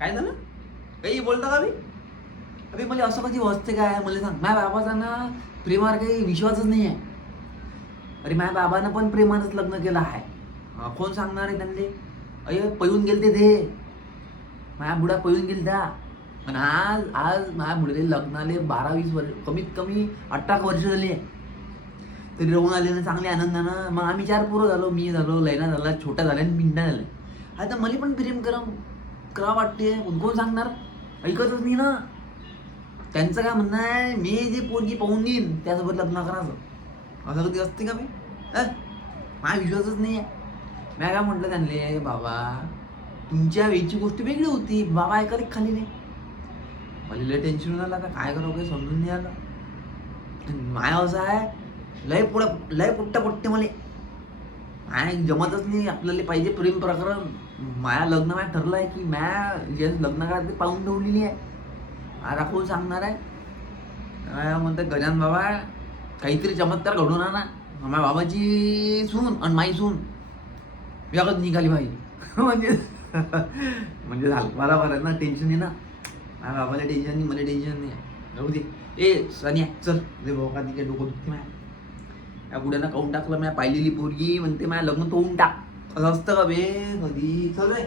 काय झालं? काही बोलता का मी? अरे मला असं कधी वाचते काय मला सांग. माझ्या बाबाचा ना प्रेमावर काही विश्वासच नाही आहे. अरे माझ्या बाबानं पण प्रेमानंच लग्न केलं आहे. कोण सांगणार आहे त्यांना? अय पळून गेलते ते. माझ्या बुडा पळून गेलता. आणि आज आज माझ्या मुलीला लग्नाले 12-20 वर्ष, कमीत कमी 18 वर्ष झाली आहे. तरी राहून आले ना चांगले आनंदानं. मग आम्ही 4 पोरं झालो, मी झालो, लैना झाला, छोटा झाला आणि मिंडा झाला. आता मला पण प्रेम करा वाटते. कोण सांगणार? ऐकतच नाही ना. त्यांचं काय म्हणणं आहे, मी जे पोरगी पाहून येईन त्यासोबत लग्न करायचं. असं कधी असते का मी? माझा विश्वासच नाही आहे. मी काय म्हटलं त्यांना, बाबा तुमच्या वेळची गोष्ट वेगळी होती, बाबा ऐकायला खाली नाही. मला लय टेन्शन झालं, आता काय करावं काही समजून नाही आलं. माया असं आहे, लय पुट्टा पडते मला. माया जमतच नाही. आपल्याला पाहिजे प्रेम प्रकरण. माया लग्न माया ठरलं आहे की माया जे लग्न करायचं ते पाहून ठेवलेली आहे. आता कोण सांगणार आहे? म्हणतात गजान बाबा काहीतरी चमत्कार घडून आणा. माझ्या बाबाची सून आणि माई सून वेगळंच निघाली भाई. म्हणजे झालं बरोबर आहे ना. टेन्शन आहे ना. माझ्या बाबाला टेन्शन नाही, मला टेन्शन नाही. जाऊ दे. ए सनिया चल रे भाऊ, का तिकडे डोकं दुखते माया. या बुड्यानं काऊन टाकलं? माझ्या पाहिलेली पोरगी म्हणते माझ्या लग्न तोडून टाक. असं असतं का बे कधी? चल रे.